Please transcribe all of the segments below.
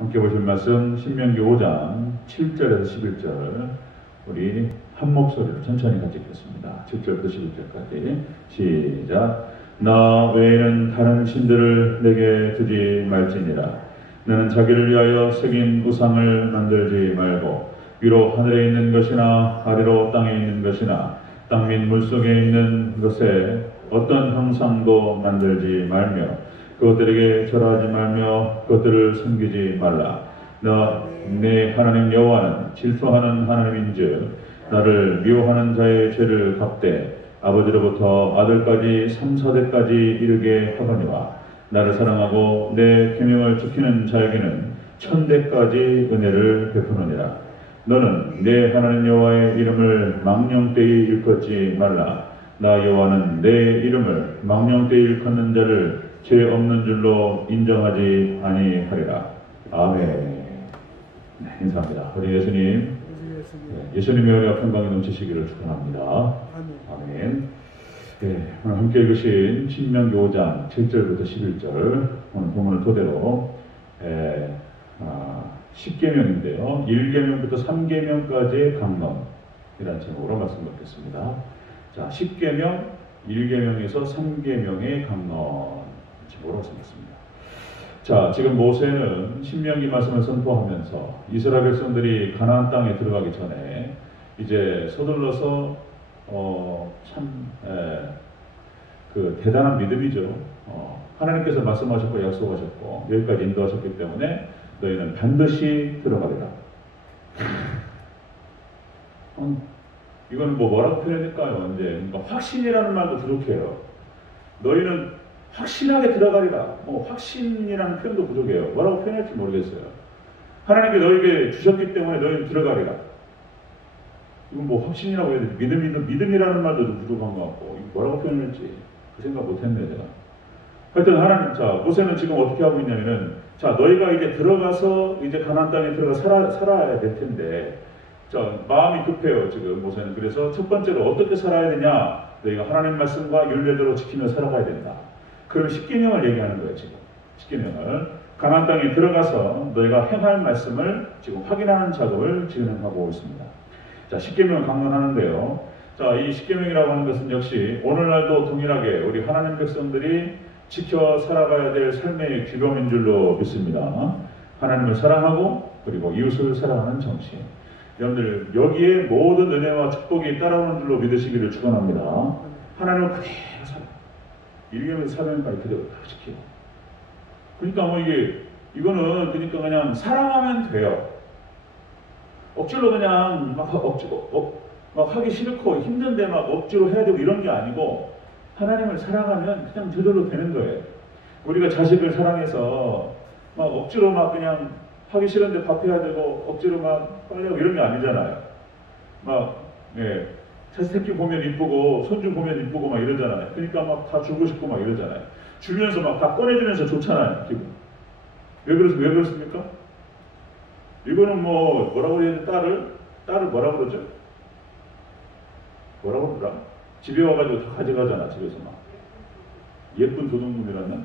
함께 보실 말씀 신명기 5장 7절에서 11절 우리 한 목소리로 천천히 같이 읽겠습니다. 7절부터 11절까지 시작. 나 외에는 다른 신들을 내게 두지 말지니라. 너는 자기를 위하여 새긴 우상을 만들지 말고 위로 하늘에 있는 것이나 아래로 땅에 있는 것이나 땅 및 물속에 있는 것에 어떤 형상도 만들지 말며 그것들에게 절하지 말며 그것들을 섬기지 말라. 내 하나님 여호와는 질투하는 하나님인즉 나를 미워하는 자의 죄를 갚되 아버지로부터 아들까지 3, 4대까지 이르게 하거니와 나를 사랑하고 내 계명을 지키는 자에게는 1000대까지 은혜를 베푸느니라. 너는 내 하나님 여호와의 이름을 망령되이 일컫지 말라. 나 여호와는 내 이름을 망령되이 일컫는 자를 죄 없는 줄로 인정하지 아니하리라. 아멘. 네, 인사합니다. 우리 예수님, 예수님의 은혜와 평강이 넘치시기를 축원합니다. 아멘. 네, 오늘 함께 읽으신 신명기 5장 7절부터 11절 오늘 본문을 토대로 10계명인데요. 1계명부터 3계명까지의 강론이라는 제목으로 말씀 드리겠습니다. 자, 10계명, 1계명에서 3계명의 강론 제목으로 말씀 드리겠습니다. 자, 지금 모세는 신명기 말씀을 선포하면서 이스라엘 백성들이 가나안 땅에 들어가기 전에 이제 서둘러서 그 대단한 믿음이죠. 하나님께서 말씀하셨고 약속하셨고 여기까지 인도하셨기 때문에 너희는 반드시 들어가리라. 이건 뭐라고 표현할까요? 이제 그러니까 확신이라는 말도 부족해요. 너희는 확신하게 들어가리라. 확신이라는 표현도 부족해요. 뭐라고 표현할지 모르겠어요. 하나님께 너희에게 주셨기 때문에 너희는 들어가리라. 이건 뭐 확신이라고 해야 되지? 믿음이라는 말도 부족한 것 같고 뭐라고 표현할지 그 생각 못했네요 제가. 하여튼 하나님, 자 모세는 지금 어떻게 하고 있냐면은 자 너희가 이제 들어가서 이제 가나안 땅에 들어가 살아야 될 텐데 자 마음이 급해요 지금 모세는. 그래서 첫 번째로 어떻게 살아야 되냐? 너희가 하나님 말씀과 율례대로 지키며 살아가야 된다. 그럼 10계명을 얘기하는 거예요 지금. 10계명을 가나안 땅에 들어가서 너희가 행할 말씀을 지금 확인하는 작업을 진행하고 있습니다. 자 10계명을 강론하는데요. 자 이 10계명이라고 하는 것은 역시 오늘날도 동일하게 우리 하나님 백성들이 지켜 살아가야 될 삶의 규범인 줄로 믿습니다. 하나님을 사랑하고 그리고 이웃을 사랑하는 정신. 여러분들 여기에 모든 은혜와 축복이 따라오는 줄로 믿으시기를 축원합니다. 하나님을 그대로 살아. 1계명에서 4계명까지 그대로 다 지키고. 그러니까 이거는 그러니까 그냥 사랑하면 돼요. 억지로 그냥 막 하기 싫고 힘든데 막 억지로 해야 되고 이런 게 아니고 하나님을 사랑하면 그냥 저절로 되는 거예요. 우리가 자식을 사랑해서 막 억지로 막 그냥 하기 싫은데 밥 해야 되고 억지로 막 빨래하고 이런 게 아니잖아요. 새끼 보면 이쁘고 손주 보면 이쁘고 막 이러잖아요. 그러니까 막 다 주고 싶고 막 이러잖아요. 주면서 막 다 꺼내주면서 좋잖아요. 기분. 왜 그렇습니까? 이거는 뭐라고 해야 돼? 딸을 뭐라고 그러죠? 뭐라고 그러더라? 집에 와가지고 다 가져가잖아. 집에서 막 예쁜 도둑놈이라는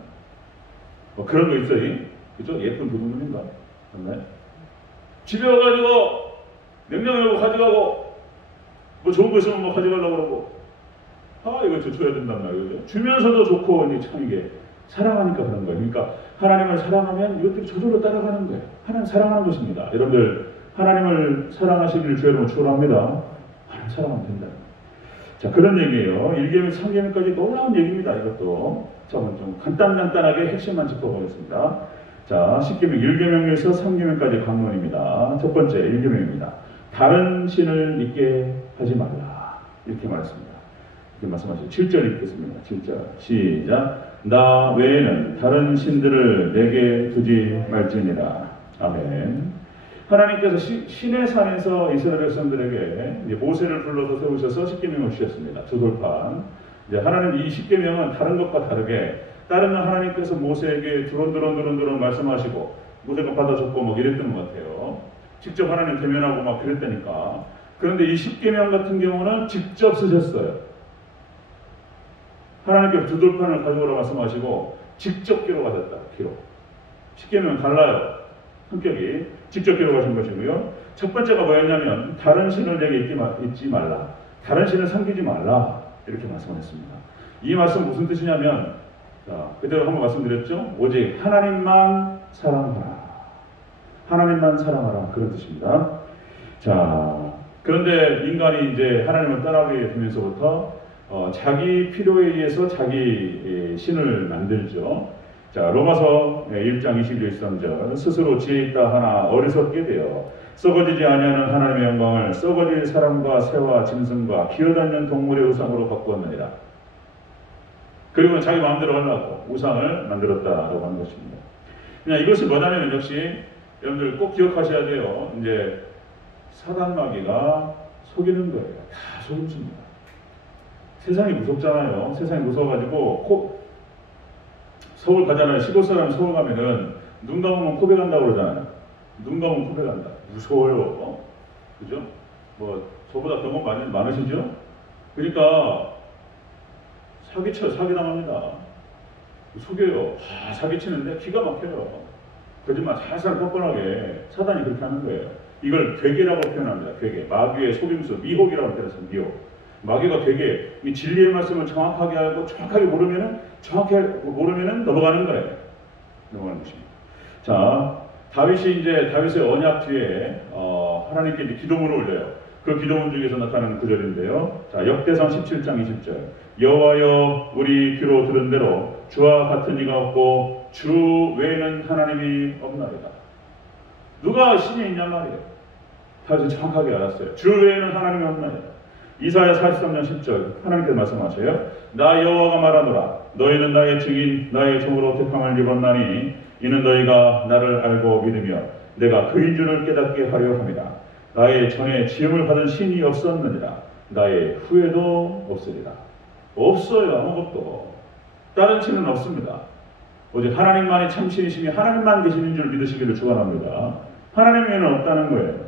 그런 거 있어요. 그죠? 예쁜 도둑놈인가? 맞나요? 집에 와가지고 냉장고 열고 가져가고 뭐 좋은 거 있으면 뭐 가져가려고 그러고 이거 줘야 된단 말이에요. 주면서도 좋고 참 이게 사랑하니까 그런 거예요. 그러니까 하나님을 사랑하면 이것들이 저절로 따라가는 거예요. 하나님 사랑하는 것입니다. 여러분들 하나님을 사랑하시기를 주의 이름으로 축원합니다. 하나님 사랑하면 된다. 자 그런 얘기예요. 1계명, 3계명까지 놀라운 얘기입니다. 이것도 자 좀 간단하게 핵심만 짚어보겠습니다. 자 10계명, 1계명에서 3계명까지 강론입니다. 첫 번째 1계명입니다. 다른 신을 믿게 하지 말라. 이렇게 말했습니다. 이렇게 말씀하시죠. 7절 읽겠습니다. 7절 시작. 나 외에는 다른 신들을 내게 두지 말지니라. 아멘. 하나님께서 시내 산에서 이스라엘 백성들에게 이제 모세를 불러서 세우셔서 10계명을 주셨습니다. 두 돌판. 이제 하나님 이 10계명은 다른 것과 다르게 다른 하나님께서 모세에게 두런두런 말씀하시고 모세가 받아줬고 막 이랬던 것 같아요. 직접 하나님 대면하고 막 그랬다니까. 그런데 이 10계명 같은 경우는 직접 쓰셨어요. 하나님께서 두 돌판을 가져오라 말씀하시고 직접 기록하셨다. 기록. 10계명은 달라요. 성격이 직접 기록하신 것이고요. 첫 번째가 뭐였냐면 다른 신을 내게 잊지 말라. 다른 신을 섬기지 말라. 이렇게 말씀하셨습니다. 이 말씀 무슨 뜻이냐면 자, 그대로 한번 말씀드렸죠. 오직 하나님만 사랑하라. 하나님만 사랑하라. 그런 뜻입니다. 자, 그런데 인간이 이제 하나님을 떠나게 되면서부터 자기 필요에 의해서 자기 신을 만들죠. 자, 로마서 1장 21-23절 스스로 지혜 있다 하나 어리석게 되어 썩어지지 아니하는 하나님의 영광을 썩어질 사람과 새와 짐승과 기어다니는 동물의 우상으로 바꾸었느니라. 그리고 자기 마음대로 하려고 우상을 만들었다라고 하는 것입니다. 그냥 이것이 뭐냐면 역시 여러분들 꼭 기억하셔야 돼요. 이제 사단 마귀가 속이는 거예요. 다 속임수입니다. 세상이 무섭잖아요. 세상이 무서워가지고 서울 가잖아요. 시골 사람 서울 가면은 눈 감으면 코베 간다고 그러잖아요. 눈 감으면 코베 간다. 무서워요. 그죠? 뭐 저보다 경험 많으시죠? 그러니까 사기 당합니다. 속여요. 사기치는데 기가 막혀요. 거짓말 살살 뻔뻔하게 사단이 그렇게 하는 거예요. 이걸 괴계라고 표현합니다. 괴계. 마귀의 속임수, 미혹이라고 표현했습니다. 미혹. 마귀가 괴계, 이 진리의 말씀을 정확하게 알고 정확하게 모르면은 넘어가는 거예요. 넘어가는 것입니다. 자, 다윗의 언약 뒤에 하나님께 이제 기도문을 올려요. 그 기도문 중에서 나타나는 구절인데요. 자, 역대상 17장 20절. 여호와여 우리 귀로 들은 대로 주와 같은 이가 없고 주 외에는 하나님이 없나이다. 누가 신이 있냔 말이에요. 다윗은 정확하게 알았어요. 주 외에는 하나님이 없나이다. 이사야 43장 10절 하나님께서 말씀하셔요. 나 여호와가 말하노라. 너희는 나의 증인 나의 종으로 택함을 입었나니 이는 너희가 나를 알고 믿으며 내가 그인 줄을 깨닫게 하려 함이라. 나의 전에 지음을 받은 신이 없었느니라. 나의 후에도 없으리라. 없어요. 아무것도. 다른 신은 없습니다. 오직 하나님만이 참신이시며 하나님만 계시는 줄 믿으시기를 축원합니다. 하나님 외에는 없다는 거예요.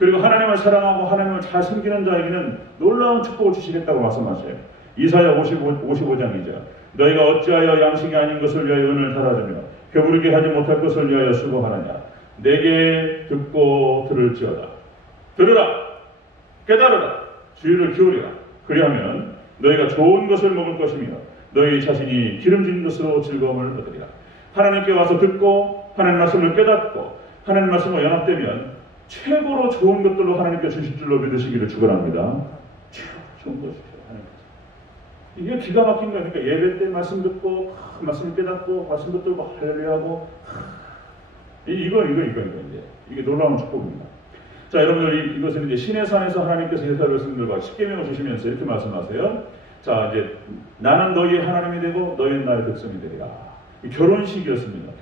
그리고 하나님을 사랑하고 하나님을 잘 섬기는 자에게는 놀라운 축복을 주시겠다고 말씀하셔요. 이사야 55장 2절. 너희가 어찌하여 양식이 아닌 것을 위하여 은을 달아주며 배부르게 하지 못할 것을 위하여 수고하느냐. 내게 듣고 들을지어다. 들으라. 깨달으라. 주의를 기울이라. 그리하면 너희가 좋은 것을 먹을 것이며 너희 자신이 기름진 것으로 즐거움을 얻으리라. 하나님께 와서 듣고 하나님 말씀을 깨닫고 하나님 말씀과 연합되면 최고로 좋은 것들로 하나님께 주실 줄로 믿으시기를 축원합니다. 최고로 좋은 것이죠. 하나님께서. 이게 기가 막힌 거예요. 그러니까 예배 때 말씀 듣고 말씀 깨닫고 말씀 듣고 할렐루야하고 이게 놀라운 축복입니다. 자, 여러분들 이것은 이제 신의 산에서 하나님께서 이스라엘 백성들과 십계명을 주시면서 이렇게 말씀하세요. 자, 이제 나는 너희의 하나님이 되고 너희는 나의 백성이 되리라. 결혼식이었습니다.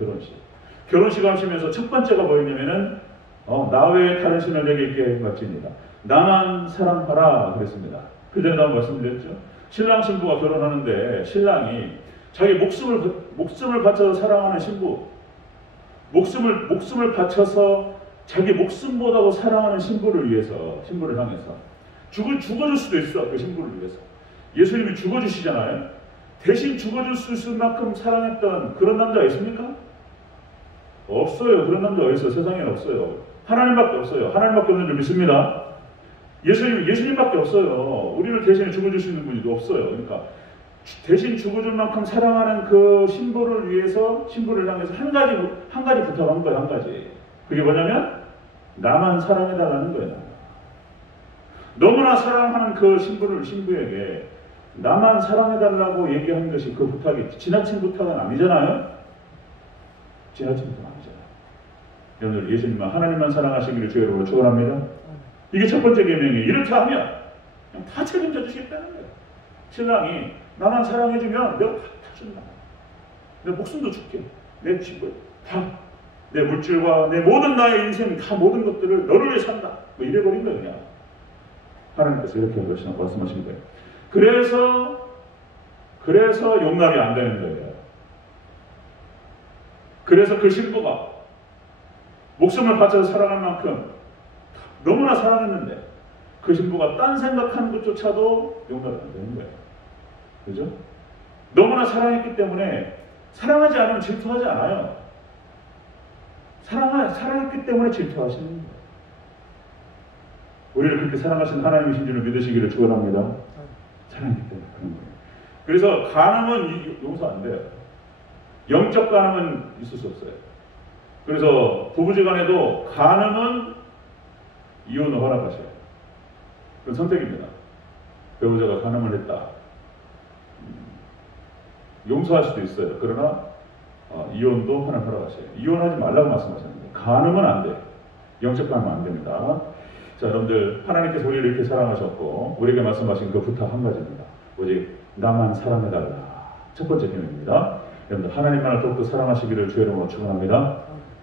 결혼식 하시면서 첫 번째가 뭐였냐면은 나 외에 다른 신을 내게 있게 바치니라. 나만 사랑하라 그랬습니다. 그전에도 한번 말씀드렸죠. 신랑 신부가 결혼하는데 신랑이 자기 목숨을 바쳐서 사랑하는 신부, 목숨을 바쳐서 자기 목숨보다도 사랑하는 신부를 향해서 죽어줄 수도 있어. 그 신부를 위해서 예수님이 죽어주시잖아요. 대신 죽어줄 수 있을 만큼 사랑했던 그런 남자가 있습니까? 없어요. 그런 남자가 있어요. 세상에는 없어요. 하나님밖에 없어요. 하나님밖에 없는 줄 믿습니다. 예수님밖에 없어요. 우리를 대신에 죽어줄 수 있는 분이 없어요. 그러니까 대신 죽어줄 만큼 사랑하는 그 신부를 위해서 신부를 향해서 한 가지 부탁한 거예요. 한 가지. 그게 뭐냐면 나만 사랑해달라는 거예요. 너무나 사랑하는 그 신부에게 나만 사랑해달라고 얘기하는 것이 그 부탁이 지나친 부탁은 아니잖아요. 지나친 부탁은 아니잖아요. 여러분들 예수님만 하나님만 사랑하시기를 주의 이름으로 축원합니다. 이게 첫 번째 계명이에요. 이렇게 하면 그냥 다 책임져 주시겠다는 거예요. 신랑이 나만 사랑해주면 내가 다 준다. 내 목숨도 줄게. 내 집을 다, 내 물질과 내 모든 나의 인생 다 모든 것들을 너를 위해 산다. 뭐 이래버린 거예요. 그냥 하나님께서 이렇게 말씀하신 거예요. 그래서 용납이 안 되는 거예요. 그래서 그 신부가 목숨을 바쳐서 사랑할 만큼 너무나 사랑했는데 그 신부가 딴 생각하는 것조차도 용납이 안 되는 거예요. 그죠? 너무나 사랑했기 때문에 사랑하지 않으면 질투하지 않아요. 사랑했기 때문에 질투하시는 거예요. 우리를 그렇게 사랑하신 하나님이신 줄을 믿으시기를 축원합니다. 사랑했기 때문에 그런 거예요. 그래서 간음은 용서 안 돼요. 영적 간음은 있을 수 없어요. 그래서 부부지간에도 간음은 이혼을 허락하셔요. 그건 선택입니다. 배우자가 간음을 했다. 용서할 수도 있어요. 그러나 이혼도 하나님 허락하셔요. 이혼하지 말라고 말씀하셨는데 간음은 안 돼요. 영적 간음은 안 됩니다. 자, 여러분들 하나님께서 우리를 이렇게 사랑하셨고 우리에게 말씀하신 그 부탁 한 가지입니다. 오직 나만 사랑해달라. 첫 번째 계명입니다. 여러분들 하나님만을 더욱더 사랑하시기를 주의 이름으로 축원합니다.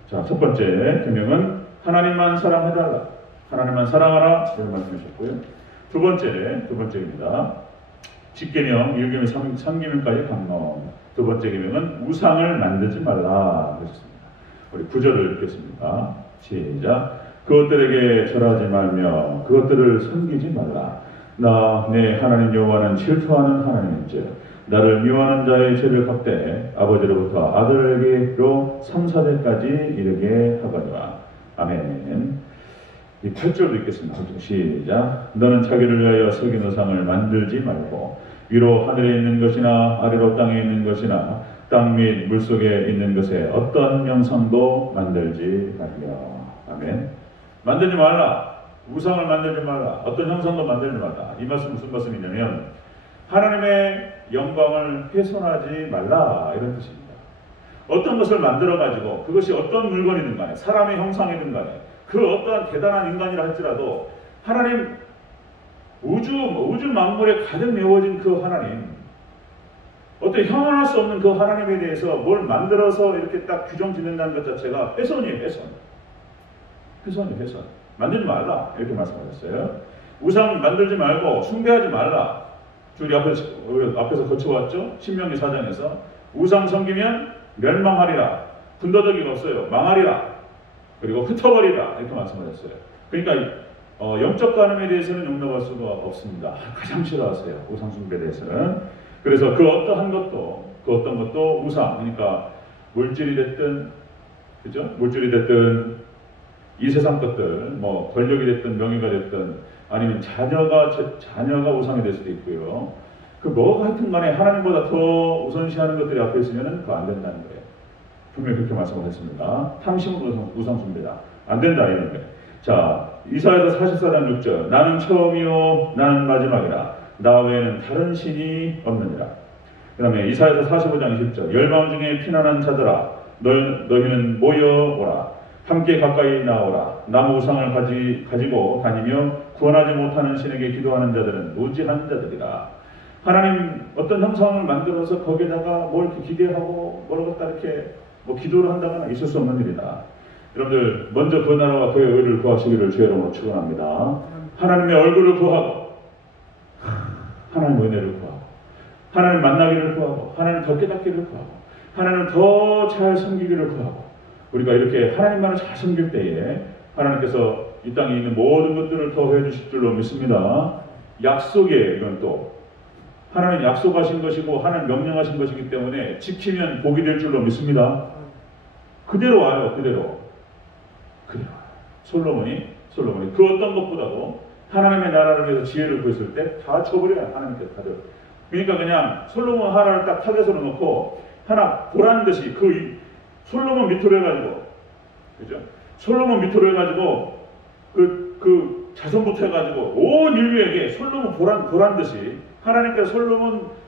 자, 첫 번째 계명은 하나님만 사랑해달라. 하나님만 사랑하라. 이런 말씀하셨고요. 두 번째입니다. 십계명, 1계명, 3계명까지 강론. 두 번째 계명은 우상을 만들지 말라 그러셨습니다. 우리 구절을 읽겠습니다. 시작. 그것들에게 절하지 말며 그것들을 섬기지 말라. 나 내 하나님 여호와는 질투하는 하나님인즉 나를 미워하는 자의 죄를 갚되 아버지로부터 아들에게로 3, 4대까지 이르게 하거니와. 아멘. 이 8절도 읽겠습니다. 시작. 너는 자기를 위하여 새긴 우상을 만들지 말고 위로 하늘에 있는 것이나 아래로 땅에 있는 것이나 땅 및 물속에 있는 것에 어떤 형상도 만들지 말며. 아멘. 만들지 말라. 우상을 만들지 말라. 어떤 형상도 만들지 말라. 이 말씀 무슨 말씀이냐면 하나님의 영광을 훼손하지 말라 이런 뜻입니다. 어떤 것을 만들어가지고 그것이 어떤 물건이든 간에 사람의 형상이든 간에 그 어떠한 대단한 인간이라 할지라도 하나님 우주 만물에 가득 메워진 그 하나님, 어떤 형언할 수 없는 그 하나님에 대해서 뭘 만들어서 이렇게 딱 규정 짓는다는 것 자체가 훼손이에요. 훼손. 만들지 말라 이렇게 말씀하셨어요. 우상 만들지 말고 숭배하지 말라. 우리 앞에서 거쳐왔죠. 신명기 4장에서 우상 섬기면 멸망하리라. 군더더기가 없어요. 망하리라. 그리고 흩어버리라 이렇게 말씀하셨어요. 그러니까 영적 간음에 대해서는 용납할 수가 없습니다. 가장 싫어하세요. 우상 숭배에 대해서는. 그래서 그 어떤 것도 우상, 그러니까 물질이 됐든, 그죠? 물질이 됐든 이 세상 것들, 뭐 권력이 됐든 명예가 됐든 아니면 자녀가 우상이 될 수도 있고요. 그 뭐가 하여튼 간에 하나님보다 더 우선시하는 것들이 앞에 있으면 그거 안 된다는 거예요. 분명히 그렇게 말씀을 했습니다. 탐심으로 우상 숭배다. 안 된다 이런 거예요. 자, 이사야서 44장 6절. 나는 처음이요 나는 마지막이라. 나 외에는 다른 신이 없느니라. 그 다음에 이사야서 45장 20절. 열방 중에 피난한 자들아 너희는 모여오라. 함께 가까이 나오라. 나무 우상을 가지고 다니며 구원하지 못하는 신에게 기도하는 자들은 무지한 자들이라. 하나님 어떤 형상을 만들어서 거기에다가 뭘 이렇게 기대하고 뭘 갖다 이렇게 뭐 기도를 한다거나 있을 수 없는 일이다. 여러분들 먼저 그 나라와 그의 의를 구하시기를 주의 이름으로 축원합니다. 하나님의 얼굴을 구하고 하나님의 은혜를 구하고 하나님 만나기를 구하고 하나님 더 깨닫기를 구하고 하나님을 더 잘 섬기기를 구하고 우리가 이렇게 하나님만을 잘 섬길 때에 하나님께서 이 땅에 있는 모든 것들을 더해 주실 줄로 믿습니다. 약속이에요. 이건 또 하나님 약속하신 것이고 하나님 명령하신 것이기 때문에 지키면 복이 될 줄로 믿습니다. 그대로 와요. 그대로. 솔로몬이 그 어떤 것보다도 하나님의 나라를 위해서 지혜를 구했을 때 다 줘버려요. 하나님께서 다들. 그러니까 그냥 솔로몬 하나를 딱 타겟으로 놓고 하나 보란 듯이 그 솔로몬 밑으로 해가지고, 그죠? 솔로몬 밑으로 해가지고 그 자손부터 해가지고 온 인류에게 솔로몬 보란 듯이 하나님께서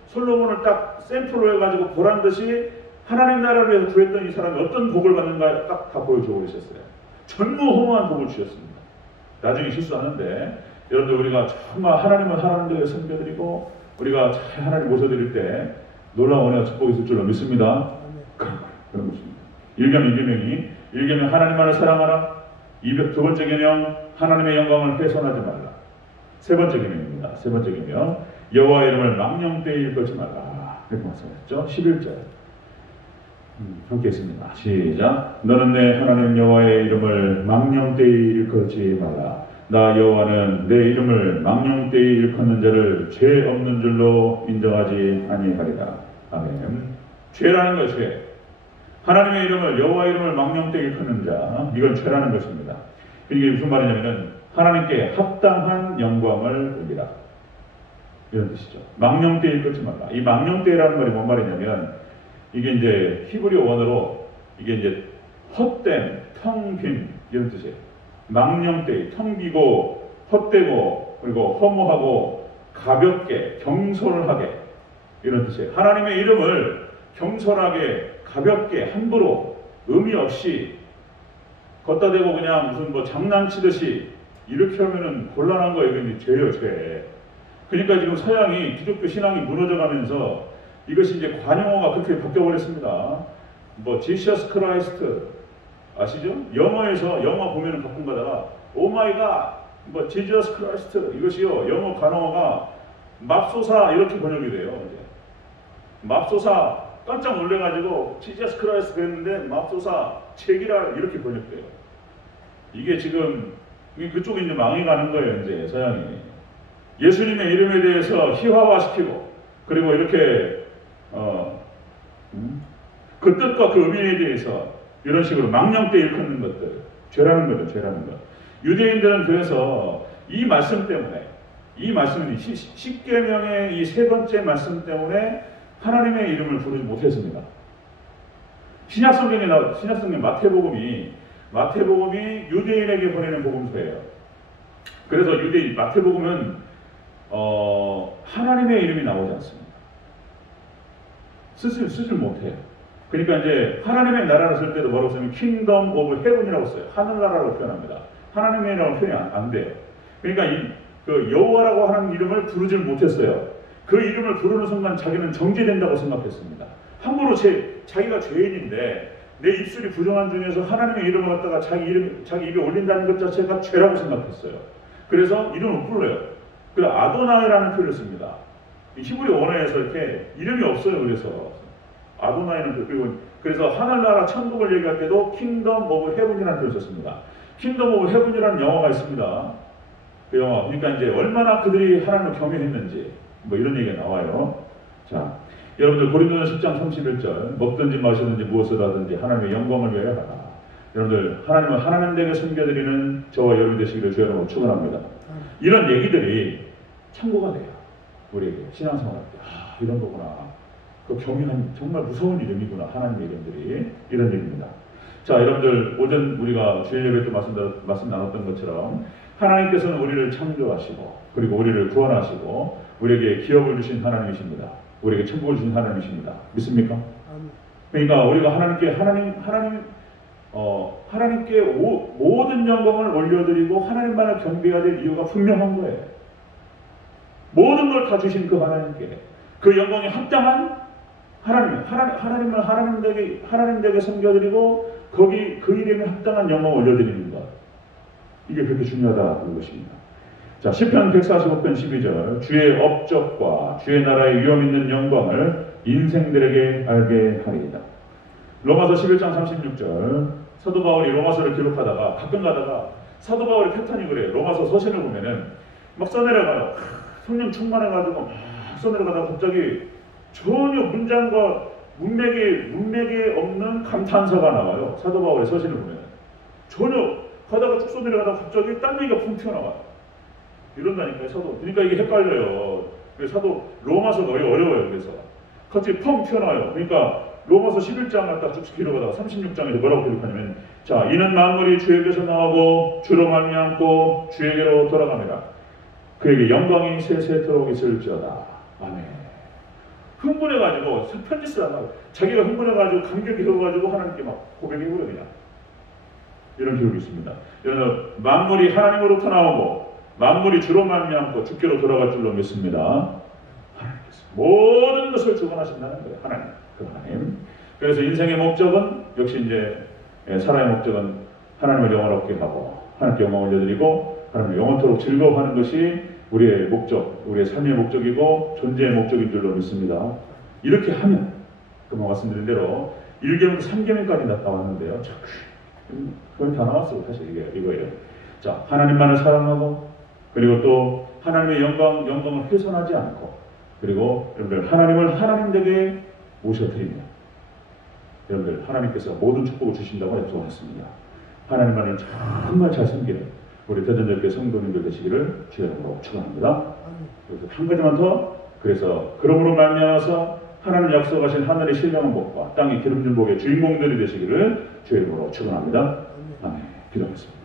솔로몬을 딱 샘플로 해가지고 보란 듯이 하나님 나라를 위해서 구했던 이 사람이 어떤 복을 받는가 딱 다 보여줘 버리셨어요. 전무후무한 복을 주셨습니다. 나중에 실수하는데 여러분들 우리가 정말 하나님을 하나님들에게 섬겨드리고 우리가 잘 하나님 모셔드릴 때 놀라운 은혜와 축복이 있을 줄로 믿습니다. 그런 것입니다. 1계명 하나님만을 사랑하라. 두 번째 계명 하나님의 영광을 훼손하지 말라. 세 번째 계명입니다. 세 번째 계명 여호와의 이름을 망령되이 일컫지 말라. 이렇게 말씀하셨죠. 11절 함께 했습니다. 시작. 너는 내 하나님 여호와의 이름을 망령되이 일컫지 말라. 나 여호와는 내 이름을 망령되이 일컫는 자를 죄 없는 줄로 인정하지 아니하리라. 아멘. 죄라는 거예요. 죄. 하나님의 이름을 여호와 이름을 망령되이 일컫는 자, 이건 죄라는 것입니다. 이게 무슨 말이냐면은 하나님께 합당한 영광을 올리라, 이런 뜻이죠. 망령되이 일컫지 말라. 이 망령되이라는 말이 뭔 말이냐면 이게 이제 히브리 원어로 이게 이제 헛됨, 텅 빈, 이런 뜻이에요. 망령되이, 텅 비고 헛되고 그리고 허무하고 가볍게 경솔하게, 이런 뜻이에요. 하나님의 이름을 경솔하게 가볍게 함부로 의미 없이 걷다 대고 그냥 무슨 뭐 장난치듯이 이렇게 하면은 곤란한 거예요. 이게 죄예요, 죄. 그러니까 지금 서양이 기독교 신앙이 무너져가면서 이것이 이제 관용어가 그렇게 바뀌어버렸습니다. 뭐 Jesus Christ 아시죠? 영어에서 영어 보면은 가끔 가다가 오 마이 갓, 뭐 Jesus Christ 이것이요, 영어 관용어가 맙소사 이렇게 번역이 돼요. 이제 맙소사 깜짝 놀래가지고 Jesus Christ 그랬는데 맙소사 책이라 이렇게 번역돼요. 이게 지금 그쪽이 이제 망해가는 거예요. 이제 서양이 예수님의 이름에 대해서 희화화시키고 그리고 이렇게 그 뜻과 그 의미에 대해서 이런 식으로 망령되 일컫는 것들, 죄라는 거죠. 죄라는 것. 유대인들은 그래서 이 말씀 때문에, 이 말씀이 십계명의 이 세 번째 말씀 때문에 하나님의 이름을 부르지 못했습니다. 신약성경에 신약성경 마태복음이 유대인에게 보내는 복음서예요. 그래서 유대인 마태복음은 하나님의 이름이 나오지 않습니다. 쓰질 못해요. 그러니까 이제 하나님의 나라를 쓸 때도 뭐라고 쓰면 킹덤 오브 헤븐이라고 써요. 하늘나라로 표현합니다. 하나님의 이름은 표현이 안 돼요. 그러니까 그 여호와라고 하는 이름을 부르질 못했어요. 그 이름을 부르는 순간 자기는 정죄된다고 생각했습니다. 함부로 자기가 죄인인데 내 입술이 부정한 중에서 하나님의 이름을 갖다가 자기 입에 올린다는 것 자체가 죄라고 생각했어요. 그래서 이름을 못 불러요. 그래서 아도나이라는 표현을 씁니다. 히브리 원어에서 이렇게 이름이 없어요. 그래서 아도나이는 그래서 하늘나라 천국을 얘기할 때도 킹덤 오브 헤븐이라는 표현을 썼습니다. 킹덤 오브 헤븐이라는 영화가 있습니다. 그 영화. 그러니까 이제 얼마나 그들이 하나님을 경외했는지 뭐 이런 얘기가 나와요. 자, 여러분들 고린도전서 10장 31절 먹든지 마시든지 무엇을 하든지 하나님의 영광을 위하여 하라. 여러분들 하나님은 하나님에게 섬겨드리는 저와 여러분 되시기를 주의 이름으로 축원합니다. 이런 얘기들이 참고가 돼요. 우리에게 신앙생활할 때 이런 거구나. 그 경외한 정말 무서운 이름이구나. 하나님의 이름들이 이런 얘기입니다. 자, 여러분들 오전 우리가 주일 예배 때 말씀 나눴던 것처럼 하나님께서는 우리를 창조하시고 그리고 우리를 구원하시고 우리에게 기업을 주신 하나님이십니다. 우리에게 천국을 주신 하나님이십니다. 믿습니까? 그러니까 우리가 하나님께 모든 영광을 올려드리고 하나님만을 경배해야 될 이유가 분명한 거예요. 모든 걸 다 주신 그 하나님께 그 영광에 합당한 하나님을 하나님에게 섬겨드리고 거기 그 이름에 합당한 영광을 올려드리는 것, 이게 그렇게 중요하다는 것입니다. 자, 시편 145편 12절 주의 업적과 주의 나라의 위엄 있는 영광을 인생들에게 알게 하리이다. 로마서 11장 36절 사도 바울이 로마서를 기록하다가 가끔 가다가 사도 바울의 패턴이 그래요. 로마서 서신을 보면은 막 써내려가요. 성령 충만해가지고 막 써내려가다가 갑자기 전혀 문장과 문맥에 없는 감탄사가 나와요. 사도 바울의 서신을 보면 전혀 가다가 쭉 써내려가다가 갑자기 딴 얘기가 풍 튀어나와요. 이런다니까요. 사도. 그러니까 이게 헷갈려요. 그래서 사도 로마서가 어려워요. 그래서 갑자기 펑 튀어나와요. 그러니까 로마서 11장 갖다 쭉 기록하다가 36장에서 뭐라고 기록하냐면, 자, 이는 만물이 주에게서 나오고 주로 말미암고 주에게로 돌아갑니다. 그에게 영광이 세세토록 있을지어다. 아멘. 흥분해가지고 편지 쓰라고 자기가 흥분해가지고 감격이 되어가지고 하나님께 막 고백해버려 그냥. 이런 기록이 있습니다. 여러분, 만물이 하나님으로부터 나오고 만물이 주로 말미암고 주께로 돌아갈 줄로 믿습니다. 하나님께서 모든 것을 주관하신다는 거예요. 하나님, 그 하나님. 그래서 인생의 목적은 역시 이제 사람의 목적은 하나님을 영원롭게 하고 하나님께 영광을 올려드리고 하나님을 영원토록 즐거워하는 것이 우리의 목적, 우리의 삶의 목적이고 존재의 목적인 줄로 믿습니다. 이렇게 하면 금방 말씀드린 대로 1계명부터 3계명까지 나왔는데요. 그건 다 나왔어요. 사실 이거예요. 자, 하나님만을 사랑하고 그리고 또 하나님의 영광을 훼손하지 않고 그리고 여러분들 하나님을 하나님에게 모셔드리며 여러분들 하나님께서 모든 축복을 주신다고 약속하셨습니다. 하나님만을 정말 잘 섬기는 우리 대전절교 성도님들 되시기를 주의 이름으로 축원합니다. 그래서 한 가지만 더, 그래서 그러므로 말미암아서 하나님 약속하신 하늘의 신령한 복과 땅의 기름진 복의 주인공들이 되시기를 주의 이름으로 축원합니다. 아멘. 기도하겠습니다.